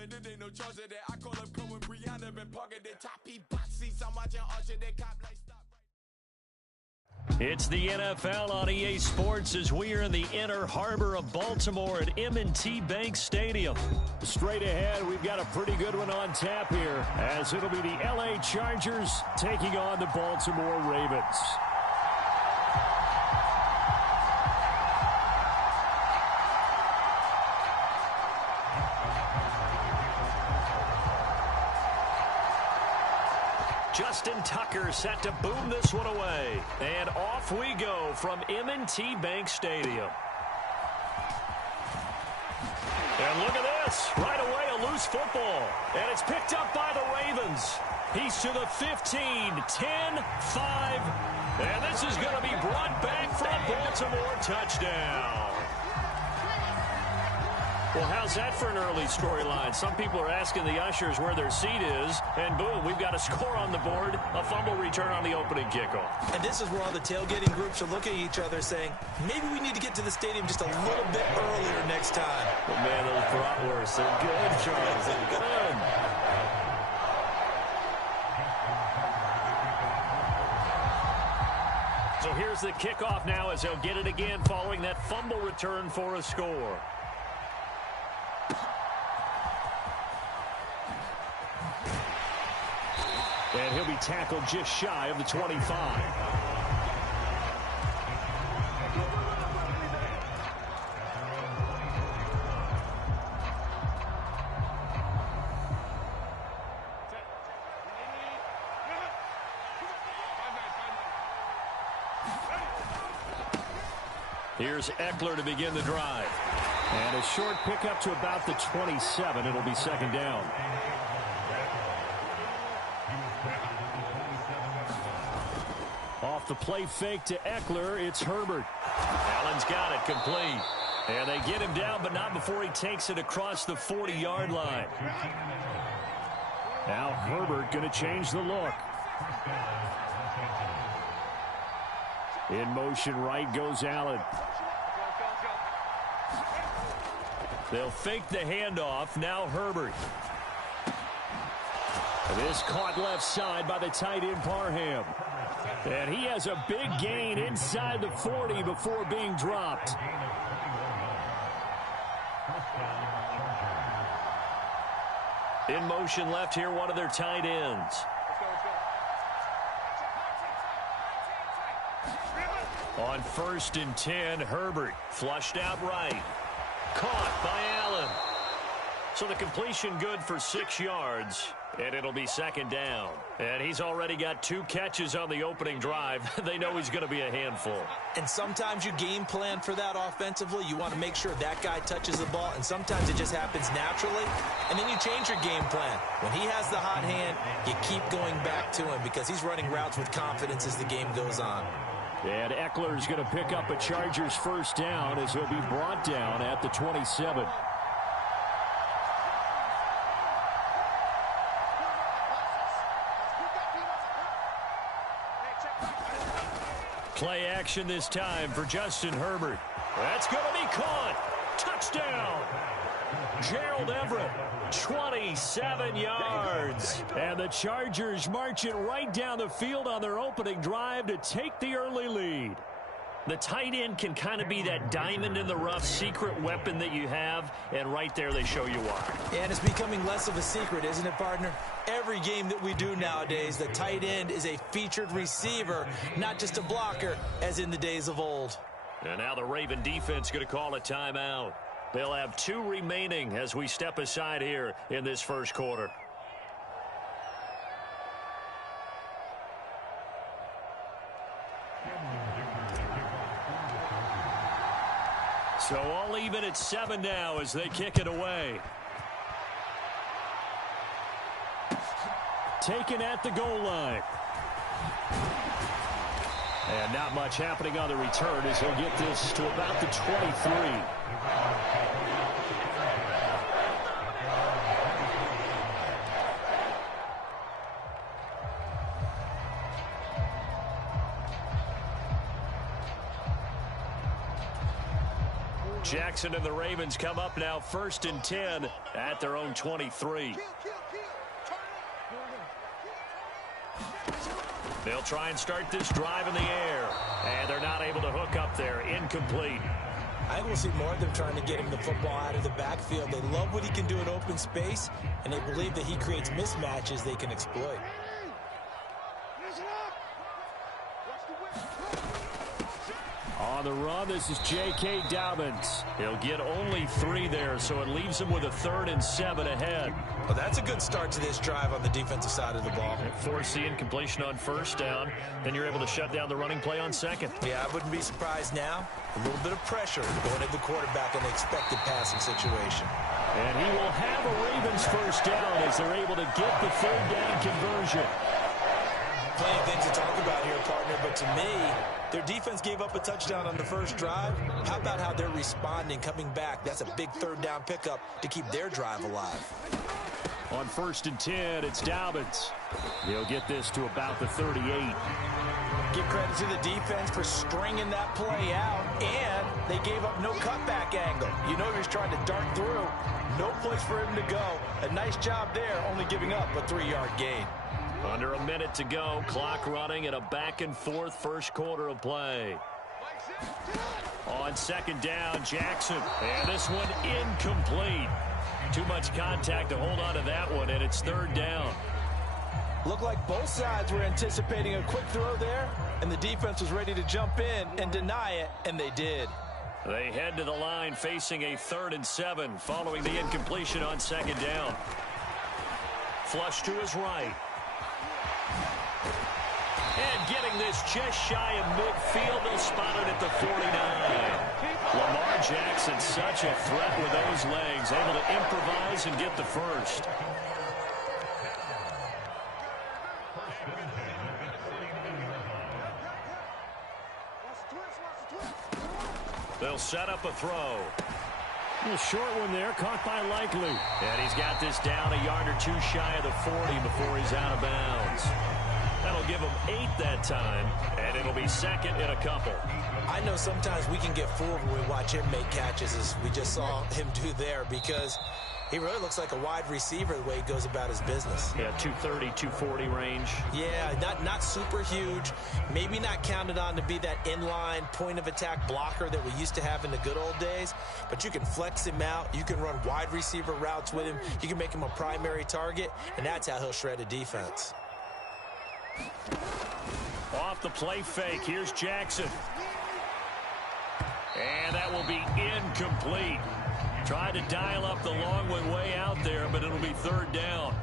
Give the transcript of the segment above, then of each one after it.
man, it ain't no charge of that. I call up Cohen, Brianna, been parking the top heat box seats. I'm watching Usher, they cop like stop. It's the NFL on EA Sports as we are in the inner harbor of Baltimore at M&T Bank Stadium. Straight ahead, we've got a pretty good one on tap here, as it'll be the LA Chargers taking on the Baltimore Ravens. Justin Tucker set to boom this one away. And off we go from M&T Bank Stadium. And look at this. Right away, a loose football. And it's picked up by the Ravens. He's to the 15, 10, 5. And this is going to be brought back for a Baltimore touchdown. Well, how's that for an early storyline? Some people are asking the ushers where their seat is, and boom, we've got a score on the board, a fumble return on the opening kickoff. And this is where all the tailgating groups are looking at each other saying, maybe we need to get to the stadium just a little bit earlier next time. But man, those bratwursts, they're good, Charles, they're good. So here's the kickoff now as they'll get it again following that fumble return for a score. And he'll be tackled just shy of the 25. Here's Eckler to begin the drive. And a short pickup to about the 27. It'll be second down. Off the play fake to Eckler, it's Herbert. Allen's got it complete. And they get him down, but not before he takes it across the 40-yard line. Now Herbert going to change the look. In motion right goes Allen. They'll fake the handoff. Now Herbert. This caught left side by the tight end Parham. And he has a big gain inside the 40 before being dropped. In motion left here, one of their tight ends. On 1st and 10, Herbert flushed out right. Caught by Allen. So the completion good for 6 yards, and it'll be second down. And he's already got 2 catches on the opening drive. They know he's going to be a handful. And sometimes you game plan for that offensively. You want to make sure that guy touches the ball, and sometimes it just happens naturally. And then you change your game plan. When he has the hot hand, you keep going back to him because he's running routes with confidence as the game goes on. And Eckler's going to pick up a Chargers first down as he'll be brought down at the 27. Play action this time for Justin Herbert. That's going to be caught. Touchdown. Gerald Everett, 27 yards. And the Chargers marching right down the field on their opening drive to take the early lead. The tight end can kind of be that diamond in the rough secret weapon that you have, and right there they show you why. And it's becoming less of a secret, isn't it, partner? Every game that we do nowadays, the tight end is a featured receiver, not just a blocker, as in the days of old. And now the Raven defense going to call a timeout. They'll have 2 remaining as we step aside here in this first quarter. So all even at 7 now as they kick it away. Taken at the goal line. And not much happening on the return as he'll get this to about the 23. Jackson and the Ravens come up now 1st and 10 at their own 23. They'll try and start this drive in the air. And they're not able to hook up there. Incomplete. I think we'll see more of them trying to get him the football out of the backfield. They love what he can do in open space, and they believe that he creates mismatches they can exploit. On the run, this is J.K. Dobbins. He'll get only 3 there, so it leaves him with a 3rd and 7 ahead. Well, that's a good start to this drive on the defensive side of the ball. Force the incompletion on 1st down. Then you're able to shut down the running play on 2nd. Yeah, I wouldn't be surprised now. A little bit of pressure going at the quarterback in the expected passing situation. And he will have a Ravens 1st down as they're able to get the 3rd down conversion. Plenty of things to talk about here, partner, but to me, their defense gave up a touchdown on the first drive. How about how they're responding, coming back? That's a big 3rd down pickup to keep their drive alive. On 1st and 10, it's Dobbins. He'll get this to about the 38. Give credit to the defense for stringing that play out, and they gave up no cutback angle. You know he was trying to dart through. No place for him to go. A nice job there, only giving up a 3-yard gain. Under a minute to go, clock running and a back-and-forth first quarter of play. On 2nd down, Jackson. And this one incomplete. Too much contact to hold on to that one, and it's 3rd down. Looked like both sides were anticipating a quick throw there, and the defense was ready to jump in and deny it, and they did. They head to the line facing a 3rd and 7 following the incompletion on 2nd down. Flush to his right. And getting this just shy of midfield, they'll spot it at the 49. Lamar Jackson, such a threat with those legs, able to improvise and get the 1st. They'll set up a throw. A short one there, caught by Likely. And he's got this down a yard or 2 shy of the 40 before he's out of bounds. That'll give him 8 that time, and it'll be 2nd in a couple. I know sometimes we can get fooled when we watch him make catches, as we just saw him do there, because he really looks like a wide receiver the way he goes about his business. Yeah, 230, 240 range. Yeah, not super huge. Maybe not counted on to be that inline point-of-attack blocker that we used to have in the good old days. But you can flex him out. You can run wide receiver routes with him. You can make him a primary target, and that's how he'll shred a defense. Off the play fake, here's Jackson. And that will be incomplete. Tried to dial up the long one way out there, but it'll be 3rd down.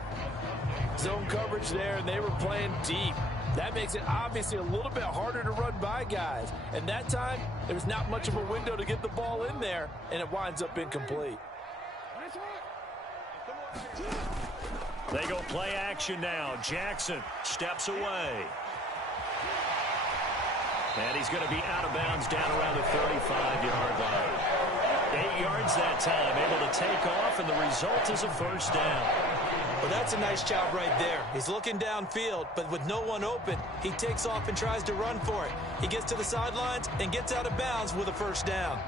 Zone coverage there, and they were playing deep. That makes it obviously a little bit harder to run by guys. And that time, there's not much of a window to get the ball in there, and it winds up incomplete. They go play action now. Jackson steps away. And he's going to be out of bounds down around the 35-yard line. 8 yards that time, able to take off, and the result is a 1st down. Well, that's a nice job right there. He's looking downfield, but with no one open, he takes off and tries to run for it. He gets to the sidelines and gets out of bounds with a 1st down.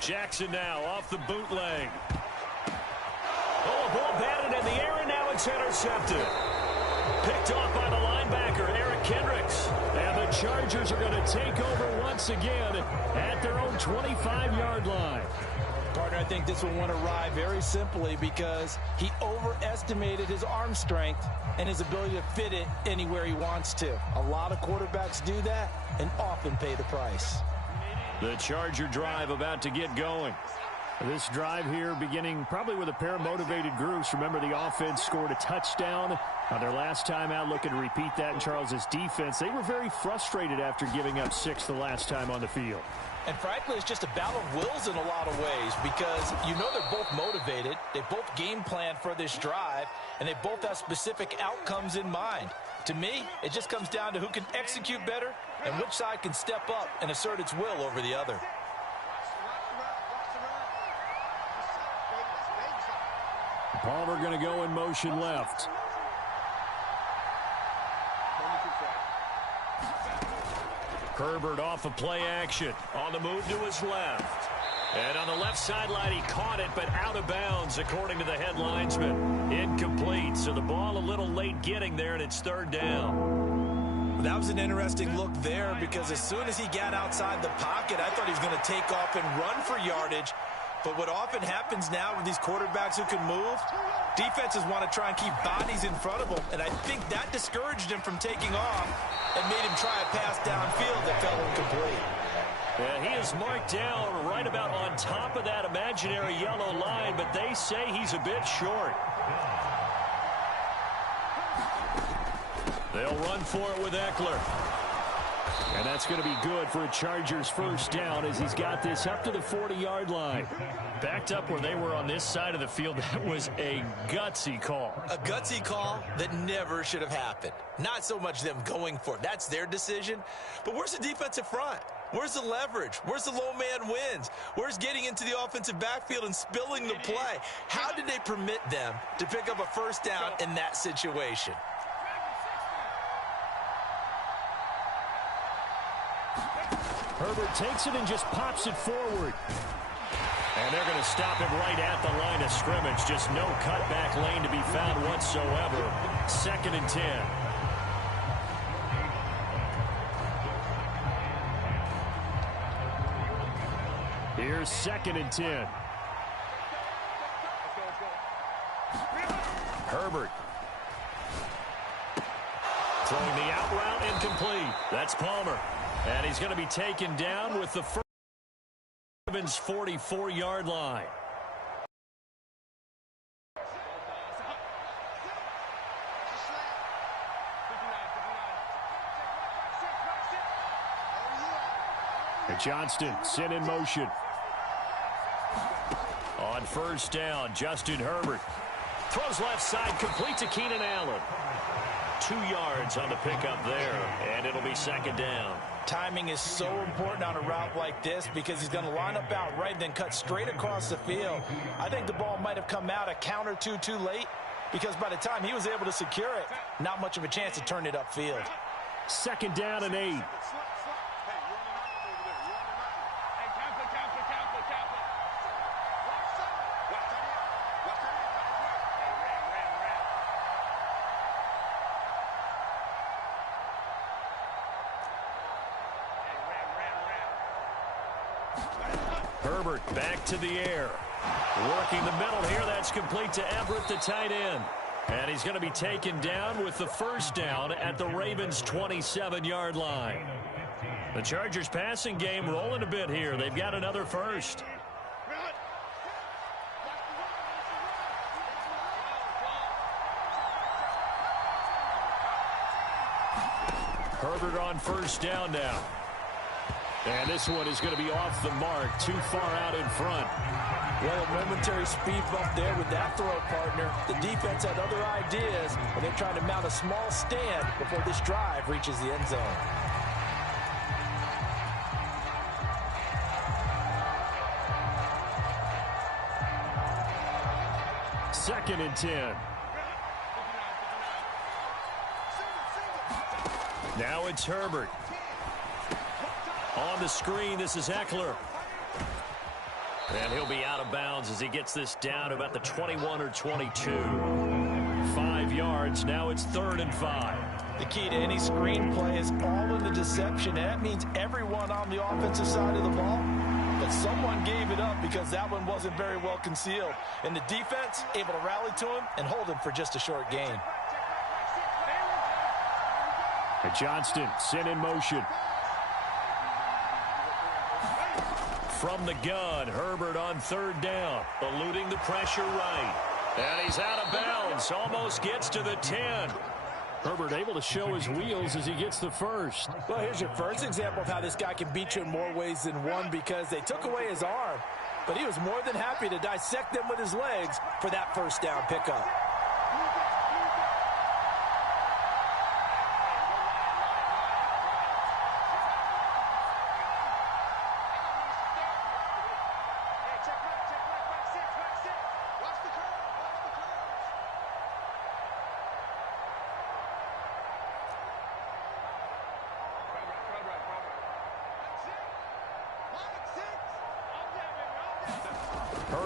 Jackson now off the bootleg. Oh, a ball batted in the air, and now it's intercepted. Picked off by the linebacker, Eric Kendricks. And the Chargers are going to take over once again at their own 25-yard line. Partner, I think this one went awry very simply because he overestimated his arm strength and his ability to fit it anywhere he wants to. A lot of quarterbacks do that and often pay the price. The Charger drive about to get going. This drive here beginning probably with a pair of motivated groups. Remember, the offense scored a touchdown on their last time out, looking to repeat that in Charles's defense. They were very frustrated after giving up 6 the last time on the field. And frankly, it's just a battle of wills in a lot of ways because you know they're both motivated. They both game plan for this drive, and they both have specific outcomes in mind. To me, it just comes down to who can execute better and which side can step up and assert its will over the other. Ball Palmer going to go in motion left. Herbert off of play action. On the move to his left. And on the left sideline, he caught it, but out of bounds, according to the head linesman. Incomplete, so the ball a little late getting there, and it's third down. That was an interesting look there because as soon as he got outside the pocket, I thought he was going to take off and run for yardage. But what often happens now with these quarterbacks who can move, defenses want to try and keep bodies in front of them, and I think that discouraged him from taking off and made him try a pass downfield that fell incomplete. Yeah, he is marked down right about on top of that imaginary yellow line, but they say he's a bit short. They'll run for it with Eckler. And that's going to be good for a Chargers first down as he's got this up to the 40-yard line. Backed up where they were on this side of the field, that was a gutsy call. A gutsy call that never should have happened. Not so much them going for it. That's their decision. But where's the defensive front? Where's the leverage? Where's the low man wins? Where's getting into the offensive backfield and spilling the play? How did they permit them to pick up a first down in that situation? Herbert takes it and just pops it forward. And they're going to stop him right at the line of scrimmage. Just no cutback lane to be found whatsoever. 2nd and 10. Here's 2nd and 10. Herbert. Throwing the out route incomplete. That's Palmer. And he's going to be taken down with the first 44-yard line. And Johnston sent in motion. On first down, Justin Herbert throws left side, complete to Keenan Allen. 2 yards on the pickup there, and it'll be 2nd down. Timing is so important on a route like this because he's going to line up out right and then cut straight across the field. I think the ball might have come out a count or two too late because by the time he was able to secure it, not much of a chance to turn it upfield. 2nd down and 8. Herbert back to the air. Working the middle here. That's complete to Everett, the tight end. And he's going to be taken down with the first down at the Ravens' 27-yard line. The Chargers passing game rolling a bit here. They've got another first. Herbert on first down now. And this one is going to be off the mark, too far out in front. Well, a momentary speed bump there with that throw partner. The defense had other ideas, and they're trying to mount a small stand before this drive reaches the end zone. Second and 10. Now it's Herbert. On the screen, this is Eckler. And he'll be out of bounds as he gets this down to about the 21 or 22. 5 yards. Now it's 3rd and 5. The key to any screen play is all in the deception. And that means everyone on the offensive side of the ball. But someone gave it up because that one wasn't very well concealed. And the defense able to rally to him and hold him for just a short gain. And Johnston sent in motion. From the gun, Herbert on 3rd down, eluding the pressure right. And he's out of bounds, almost gets to the 10. Herbert able to show his wheels as he gets the first. Well, here's your first example of how this guy can beat you in more ways than one because they took away his arm, but he was more than happy to dissect them with his legs for that first down pickup.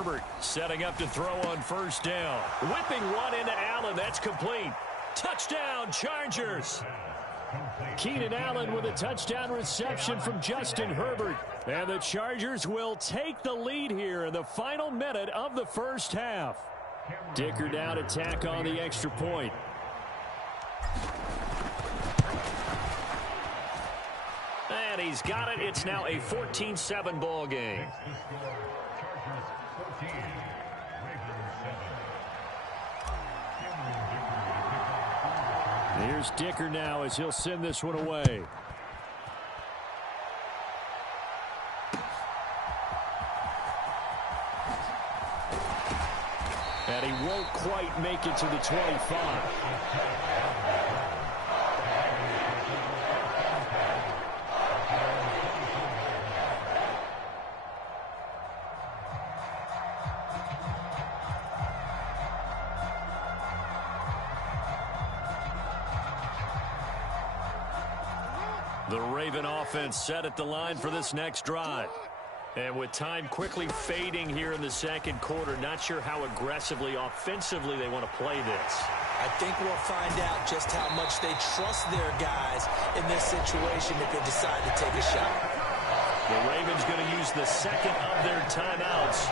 Herbert setting up to throw on first down. Whipping one into Allen. That's complete. Touchdown, Chargers. Keenan Allen with a touchdown reception from Justin Herbert. And the Chargers will take the lead here in the final minute of the first half. Dicker down to tack on the extra point. And he's got it. It's now a 14-7 ball game. Here's Dicker now as he'll send this one away. And he won't quite make it to the 25. The Raven offense set at the line for this next drive. And with time quickly fading here in the second quarter, not sure how aggressively, offensively they want to play this. I think we'll find out just how much they trust their guys in this situation if they decide to take a shot. The Ravens going to use the second of their timeouts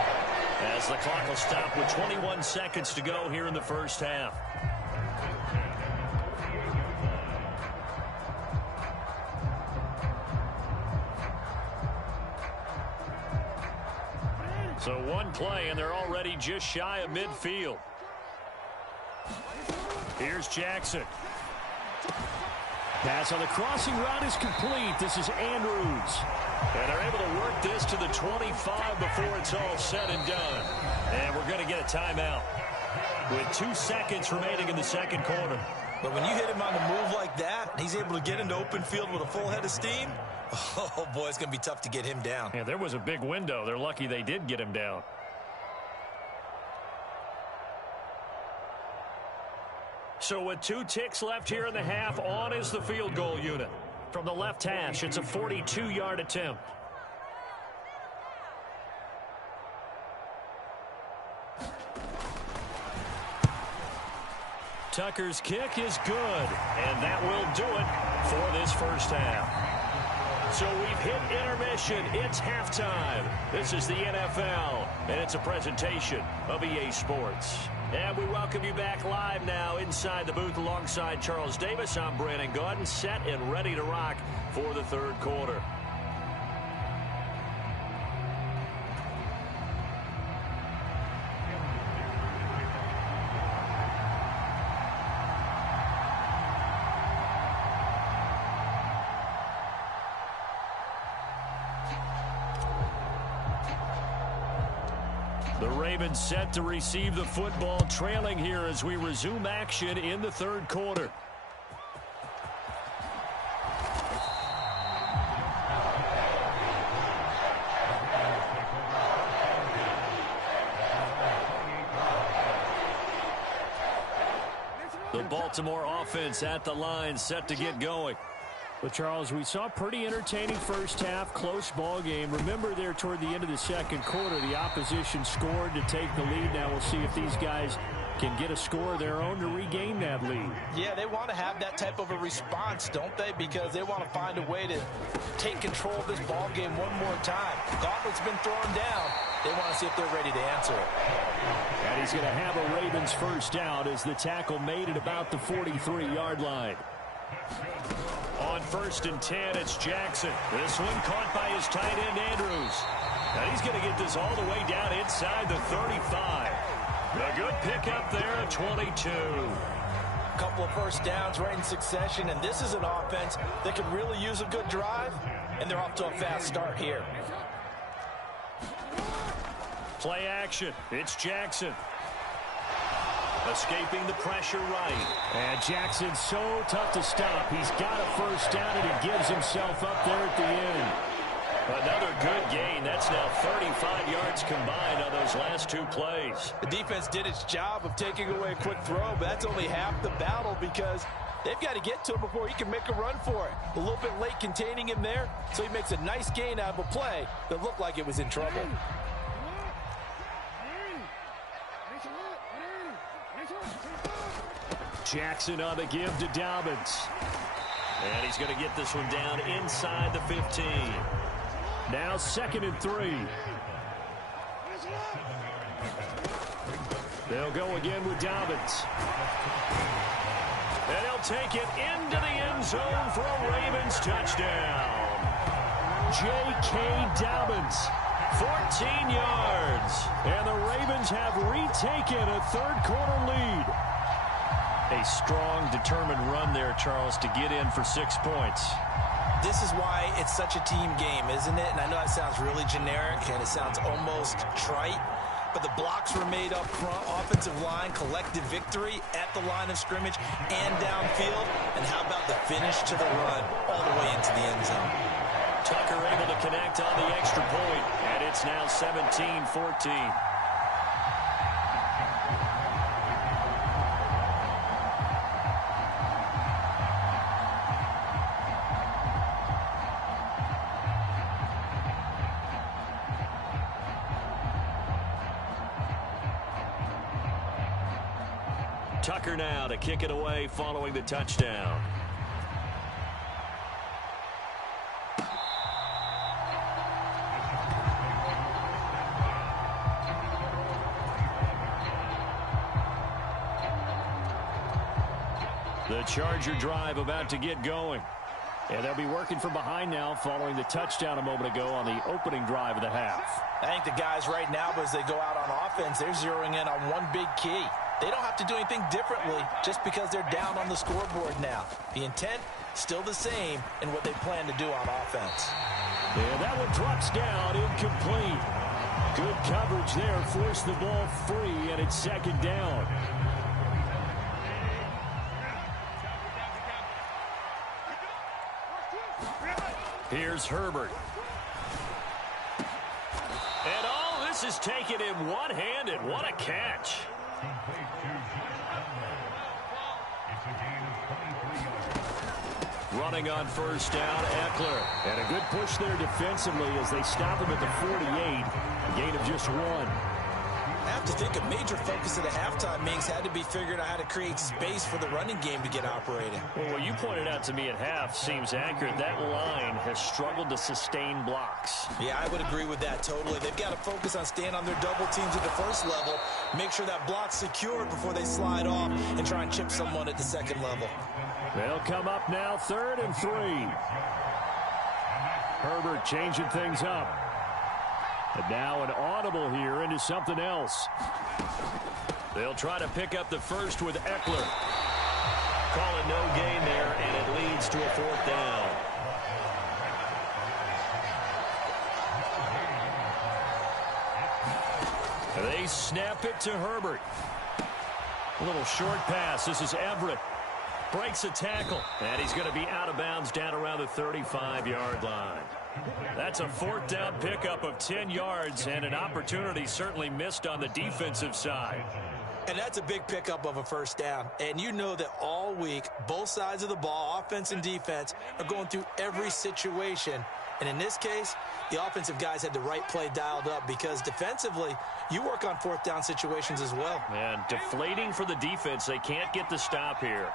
as the clock will stop with 21 seconds to go here in the first half. So one play, and they're already just shy of midfield. Here's Jackson. Pass on the crossing route is complete. This is Andrews. And they're able to work this to the 25 before it's all said and done. And we're going to get a timeout with 2 seconds remaining in the second quarter. But when you hit him on the move like that, he's able to get into open field with a full head of steam. Oh, boy, it's going to be tough to get him down. Yeah, there was a big window. They're lucky they did get him down. So with 2 ticks left here in the half, on is the field goal unit. From the left hash, it's a 42-yard attempt. Tucker's kick is good, and that will do it for this first half. So we've hit intermission. It's halftime. This is the NFL, and it's a presentation of EA Sports. And we welcome you back live now inside the booth alongside Charles Davis. I'm Brandon Gaudin, set and ready to rock for the third quarter. The Ravens set to receive the football, trailing here as we resume action in the third quarter. The Baltimore offense at the line, set to get going. Well, Charles, we saw a pretty entertaining first half, close ball game. Remember there toward the end of the second quarter, the opposition scored to take the lead. Now we'll see if these guys can get a score of their own to regain that lead. Yeah, they want to have that type of a response, don't they? Because they want to find a way to take control of this ball game one more time. Gauntlet's been thrown down. They want to see if they're ready to answer it. And he's going to have a Ravens first down as the tackle made at about the 43-yard line. On 1st and 10, it's Jackson. This one caught by his tight end, Andrews. Now he's going to get this all the way down inside the 35. A good pickup there at 22. A couple of first downs right in succession, and this is an offense that could really use a good drive, and they're off to a fast start here. Play action. It's Jackson. Escaping the pressure right. And Jackson's so tough to stop. He's got a first down, and he gives himself up there at the end. Another good gain. That's now 35 yards combined on those last 2 plays. The defense did its job of taking away a quick throw, but that's only half the battle because they've got to get to him before he can make a run for it. A little bit late containing him there, so he makes a nice gain out of a play that looked like it was in trouble. Jackson on the give to Dobbins. And he's going to get this one down inside the 15. Now 2nd and 3. They'll go again with Dobbins. And he'll take it into the end zone for a Ravens touchdown. J.K. Dobbins, 14 yards. And the Ravens have retaken a third-quarter lead. A strong, determined run there, Charles, to get in for 6 points. This is why it's such a team game, isn't it? And I know that sounds really generic, and it sounds almost trite. But the blocks were made up front, offensive line, collective victory at the line of scrimmage and downfield. And how about the finish to the run all the way into the end zone? Tucker able to connect on the extra point, and it's now 17-14. Tucker now to kick it away following the touchdown. The Charger drive about to get going. And they'll be working from behind now following the touchdown a moment ago on the opening drive of the half. I think the guys right now, as they go out on offense, they're zeroing in on one big key. They don't have to do anything differently just because they're down on the scoreboard now. The intent, still the same in what they plan to do on offense. And that one drops down, incomplete. Good coverage there, forced the ball free, and it's 2nd down. Here's Herbert. And all this is taken in one-handed. What a catch. Running on first down, Eckler. And a good push there defensively as they stop him at the 48. A gain of just 1. I have to think a major focus of the halftime meetings had to be figuring out how to create space for the running game to get operating. Well, what you pointed out to me at half seems accurate. That line has struggled to sustain blocks. Yeah, I would agree with that totally. They've got to focus on staying on their double teams at the first level, make sure that block's secured before they slide off and try and chip someone at the second level. They'll come up now 3rd and 3. Herbert changing things up. And now an audible here into something else. They'll try to pick up the first with Eckler. Call it no gain there, and it leads to a 4th down. They snap it to Herbert. A little short pass. This is Everett. Breaks a tackle, and he's going to be out of bounds down around the 35-yard line. That's a 4th down pickup of 10 yards, and an opportunity certainly missed on the defensive side. And that's a big pickup of a 1st down. And you know that all week, both sides of the ball, offense and defense, are going through every situation. And in this case, the offensive guys had the right play dialed up because defensively, you work on 4th down situations as well. And deflating for the defense. They can't get the stop here.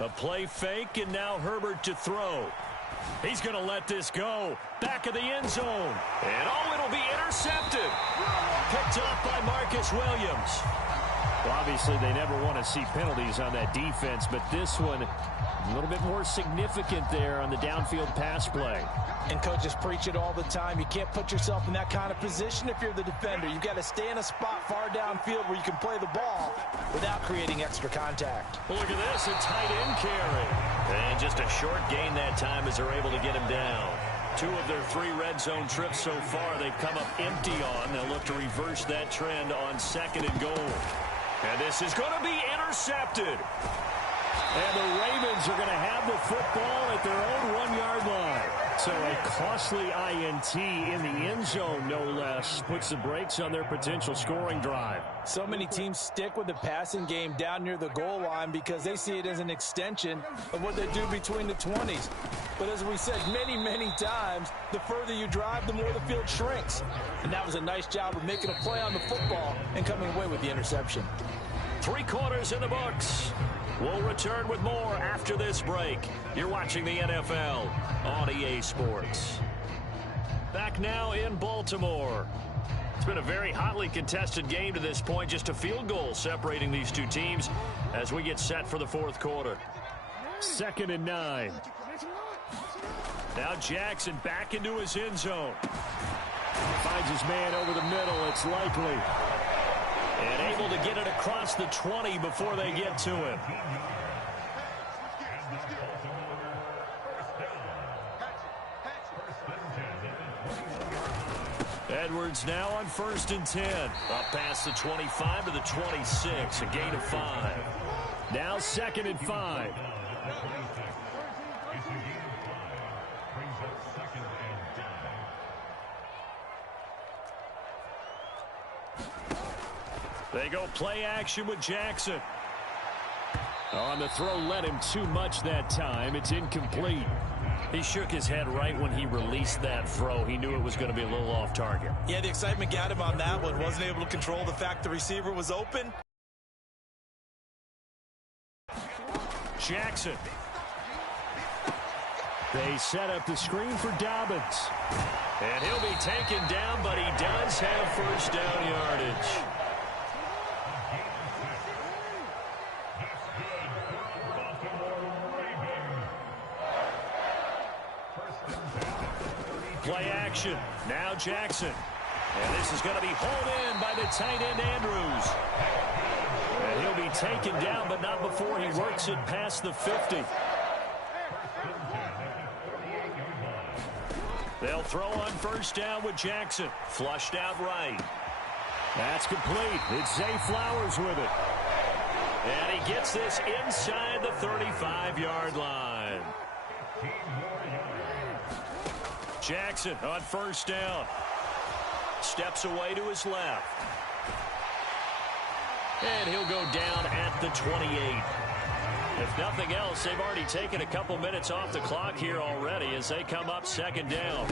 A play fake, and now Herbert to throw. He's going to let this go. Back of the end zone. And it'll be intercepted. Picked off by Marcus Williams. Well, obviously, they never want to see penalties on that defense, but this one a little bit more significant there on the downfield pass play. And coaches preach it all the time. You can't put yourself in that kind of position if you're the defender. You've got to stay in a spot far downfield where you can play the ball without creating extra contact. Well, look at this, a tight end carry. And just a short gain that time as they're able to get him down. 2 of their 3 red zone trips so far they've come up empty on. They'll look to reverse that trend on 2nd and goal. And this is going to be intercepted. And the Ravens are going to have the football at their own 1-yard line. So a costly INT in the end zone, no less, puts the brakes on their potential scoring drive. So many teams stick with the passing game down near the goal line because they see it as an extension of what they do between the 20s. But as we said many, many times, the further you drive, the more the field shrinks. And that was a nice job of making a play on the football and coming away with the interception. 3 quarters in the books. We'll return with more after this break. You're watching the NFL on EA Sports. Back now in Baltimore. It's been a very hotly contested game to this point. Just a field goal separating these two teams as we get set for the fourth quarter. 2nd and 9. Now Jackson back into his end zone. Finds his man over the middle. It's likely. And able to get it across the 20 before they get to him. Edwards now on 1st and 10. Up past the 25 to the 26. A gain of 5. Now 2nd and 5. They go play action with Jackson. On the throw, led him too much that time. It's incomplete. He shook his head right when he released that throw. He knew it was going to be a little off target. Yeah, the excitement got him on that one. Wasn't able to control the fact the receiver was open. Jackson. They set up the screen for Dobbins. And he'll be taken down, but he does have first down yardage. Play action. Now Jackson. And this is going to be hauled in by the tight end Andrews. And he'll be taken down, but not before he works it past the 50. They'll throw on first down with Jackson. Flushed out right. That's complete. It's Zay Flowers with it. And he gets this inside the 35-yard line. Jackson on first down. Steps away to his left. And he'll go down at the 28. If nothing else, they've already taken a couple minutes off the clock here already as they come up 2nd down.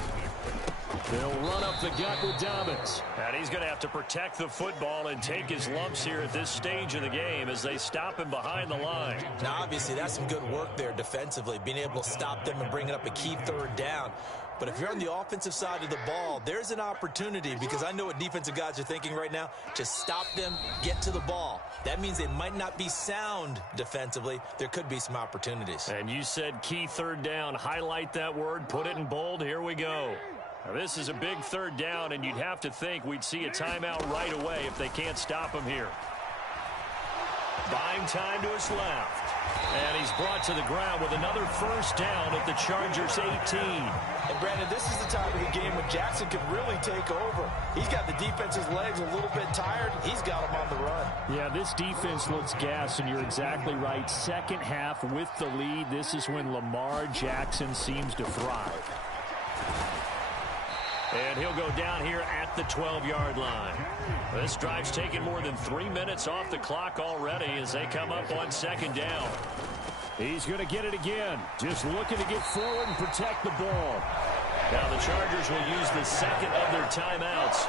They'll run up the gut with Dobbins. And he's going to have to protect the football and take his lumps here at this stage of the game as they stop him behind the line. Now, obviously, that's some good work there defensively, being able to stop them and bringing up a key 3rd down. But if you're on the offensive side of the ball, there's an opportunity, because I know what defensive guys are thinking right now. Just stop them, get to the ball. That means they might not be sound defensively. There could be some opportunities. And you said key 3rd down. Highlight that word. Put it in bold. Here we go. Now, this is a big 3rd down, and you'd have to think we'd see a timeout right away if they can't stop him here. Buying time to his left. And he's brought to the ground with another first down at the Chargers' 18. And, Brandon, this is the time of the game when Jackson could really take over. He's got the defense's legs a little bit tired. He's got them on the run. Yeah, this defense looks gassed, and you're exactly right. 2nd half with the lead. This is when Lamar Jackson seems to thrive. And he'll go down here at the 12-yard line. This drive's taken more than 3 minutes off the clock already as they come up on 2nd down. He's going to get it again. Just looking to get forward and protect the ball. Now the Chargers will use the 2nd of their timeouts.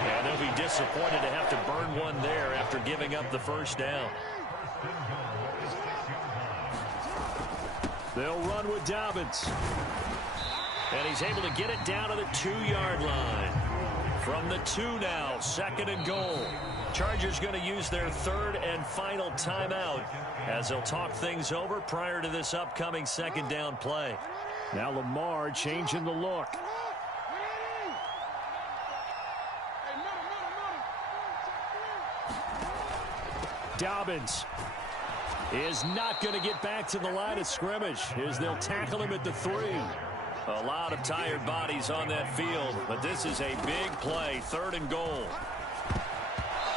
And they'll be disappointed to have to burn one there after giving up the first down. They'll run with Dobbins. And he's able to get it down to the 2-yard line. From the 2 now, 2nd and goal. Chargers going to use their 3rd and final timeout as they'll talk things over prior to this upcoming 2nd down play. Now Lamar changing the look. Dobbins is not going to get back to the line of scrimmage as they'll tackle him at the 3. A lot of tired bodies on that field, but this is a big play, 3rd and goal.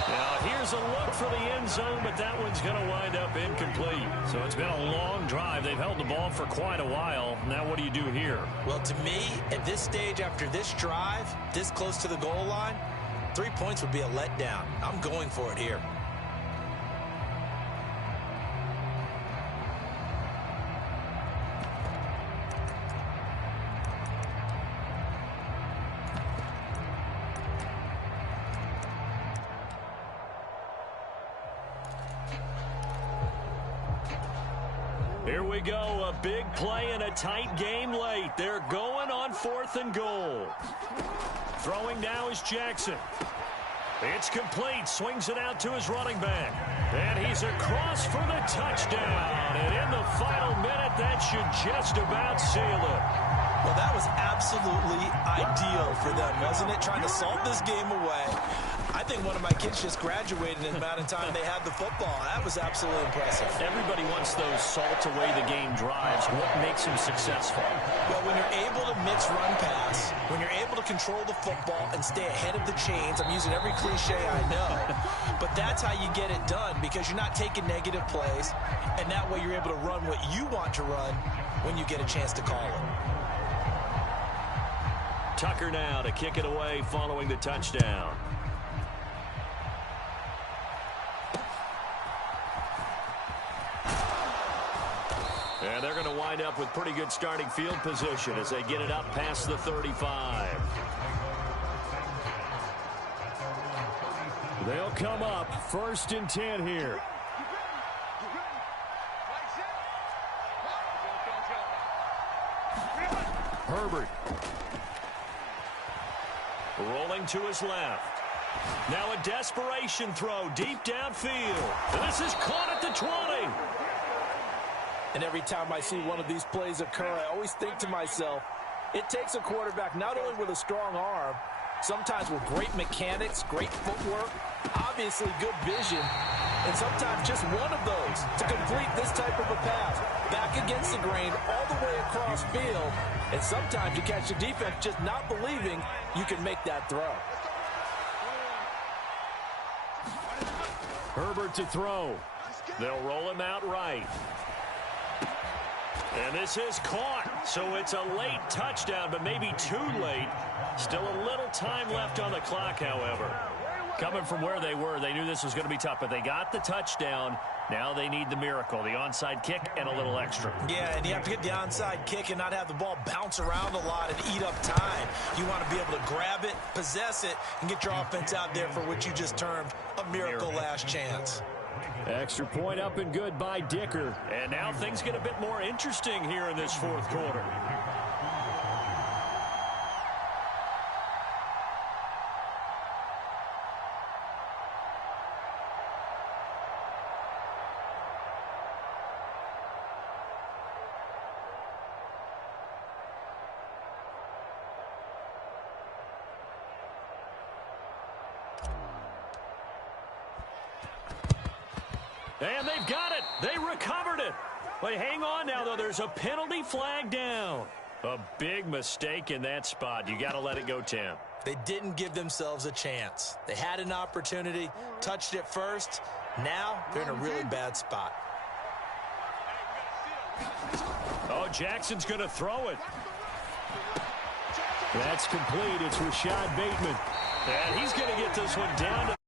Now, here's a look for the end zone, but that one's going to wind up incomplete. So it's been a long drive. They've held the ball for quite a while. Now, what do you do here? Well, to me, at this stage, after this drive, this close to the goal line, 3 points would be a letdown. I'm going for it here. Here we go, a big play in a tight game late. They're going on 4th and goal. Throwing now is Jackson. It's complete, swings it out to his running back. And he's across for the touchdown. And in the final minute, that should just about seal it. Well, that was absolutely ideal for them, wasn't it? Trying to salt this game away. I think one of my kids just graduated in the amount of time they had the football. That was absolutely impressive. Everybody wants those salt-away-the-game drives. What makes them successful? Well, when you're able to mix run-pass, when you're able to control the football and stay ahead of the chains, I'm using every cliche I know, but that's how you get it done because you're not taking negative plays, and that way you're able to run what you want to run when you get a chance to call it. Tucker now to kick it away following the touchdown. And they're going to wind up with pretty good starting field position as they get it up past the 35. They'll come up 1st and 10 here. Herbert. Rolling to his left. Now a desperation throw deep downfield. And this is caught at the 20. And every time I see one of these plays occur, I always think to myself, it takes a quarterback not only with a strong arm, sometimes with great mechanics, great footwork, obviously good vision, and sometimes just one of those to complete this type of a pass. Back against the grain, all the way across field, and sometimes you catch the defense just not believing you can make that throw. Herbert to throw. They'll roll him out right. And this is caught, so it's a late touchdown, but maybe too late. Still a little time left on the clock, however. Coming from where they were, they knew this was going to be tough, but they got the touchdown. Now they need the miracle, the onside kick and a little extra. Yeah, and you have to get the onside kick and not have the ball bounce around a lot and eat up time. You want to be able to grab it, possess it, and get your offense out there for what you just termed a miracle last chance. Extra point up and good by Dicker. And now things get a bit more interesting here in this 4th quarter. And they've got it. They recovered it. But hang on now, though. There's a penalty flag down. A big mistake in that spot. You got to let it go, Tim. They didn't give themselves a chance. They had an opportunity, touched it first. Now they're in a really bad spot. Oh, Jackson's going to throw it. That's complete. It's Rashad Bateman. And he's going to get this one down to